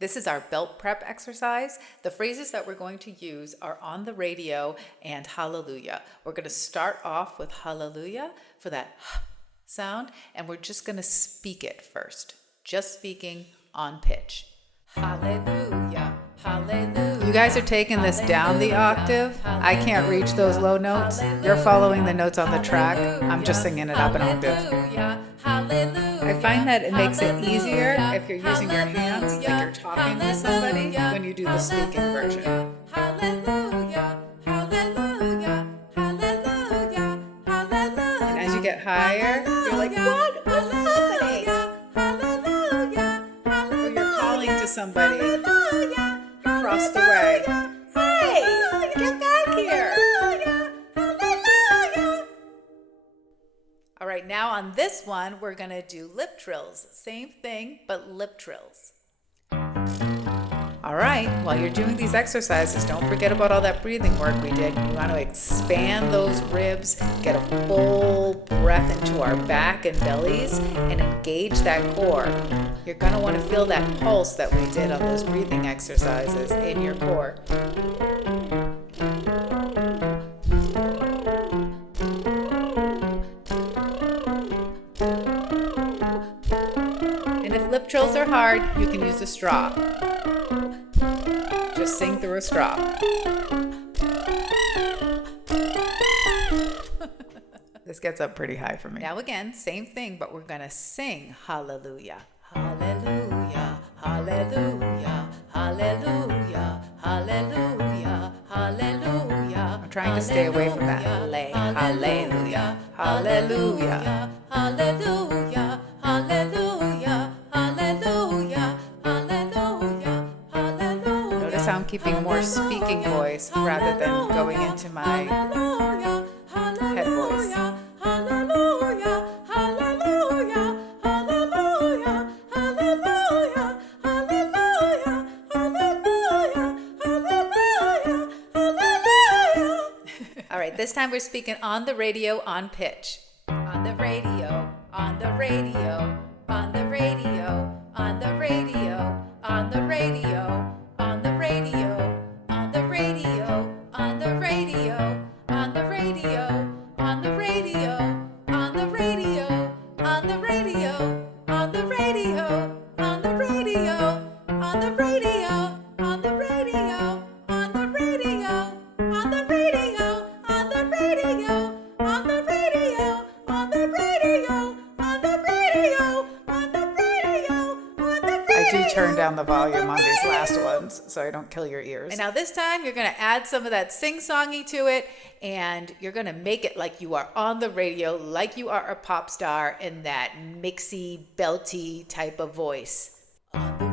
This is our belt prep exercise. The phrases that we're going to use are on the radio and hallelujah. We're going to start off with hallelujah for that sound, and we're just going to speak it first. Just speaking on pitch. Hallelujah, hallelujah. You guys are taking this down the octave. I can't reach those low notes. You're following the notes on the track. I'm just singing it up an octave. I find that it makes it easier if you're using your hands, like you're talking to somebody, when you do the speaking version. Hallelujah, hallelujah, hallelujah, hallelujah. And as you get higher, you're like, what? What's happening? Or you're calling to somebody across the way. Hey, get back here. All right, now on this one, we're going to do lip trills. Same thing, but lip trills. All right, while you're doing these exercises, don't forget about all that breathing work we did. We want to expand those ribs, get a full breath into our back and bellies, and engage that core. You're going to want to feel that pulse that we did on those breathing exercises in your core. Lip trills are hard, you can use a straw. Just sing through a straw. This gets up pretty high for me. Now again, same thing, but we're gonna sing hallelujah. Hallelujah, hallelujah, hallelujah, hallelujah, hallelujah. I'm trying to stay away from that. Hallelujah, hallelujah, hallelujah, hallelujah, hallelujah. Hallelujah, hallelujah, hallelujah. Notice how I'm keeping more speaking voice rather than going into my head voice. Hallelujah, hallelujah, hallelujah, hallelujah, hallelujah, hallelujah, hallelujah, hallelujah. All right, this time we're speaking on the radio on pitch. On the radio, on the radio. On the radio, on the radio, on the radio, on the radio, on the radio, on the radio, on the radio, on the radio, on the radio, on the radio, on the radio, on the radio, on the radio, on the radio, on the radio, on the radio, on the radio, on the radio, on the radio, on the radio. I do turn down the volume on these last ones so I don't kill your ears. And now this time you're going to add some of that sing-songy to it, and you're going to make it like you are on the radio, like you are a pop star in that mixy, belty type of voice. On the